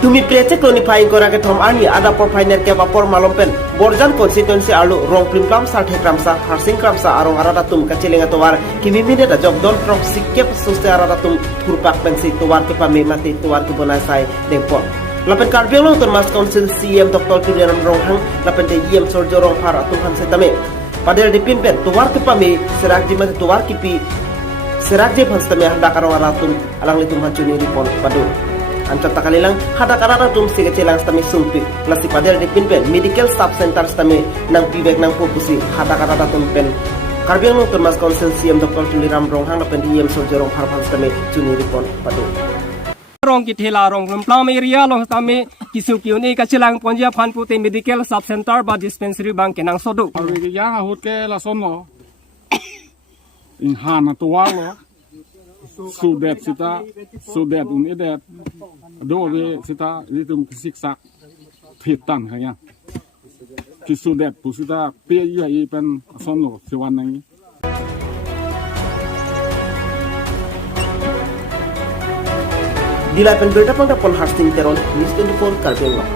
Tumi prece klonifying kora ke thom ani ada por final ke bapor malompen borjan constituency alu rong primplam sa thekramsa harsing kramsa arong arada tum kachelenga towar kimi mine da jogdon from sikkep suste arada tum thurpak pensi towar ke pame mati towar ke bonai sai dengpo lapen karbiang long ton mas council CM Dr. Turianam Ronghang lapen de yem sorjo rong har atum han setame padel de pimpen towar ke pame serak di mati towar kipi serak je phastame handa karong aratum alang litum hanchuni ripon padu Ancat takalilang hada karara tum sige celang stami sumpik lasi padel di pinpen medical staff center stami nang pibek nang fokusi hada karara tum pen karbiang nung termas konsil CM Dr. Tuliram Ronghang lapen diem sorjerong harpan stami juni ripon padu rong kitela rong lumplam area long stami kisukiuni kacilang ponja phan pute medical staff center ba dispensary bang kenang sodu Ari yang ahut ke lason lo in hana tuwa lo sudet un edet do we sita litum siksak thitan kaya ki sudet pu sita pe yi pen son lo siwan nang Dila pen berita pang dapon harsing teron News 24 karbiang long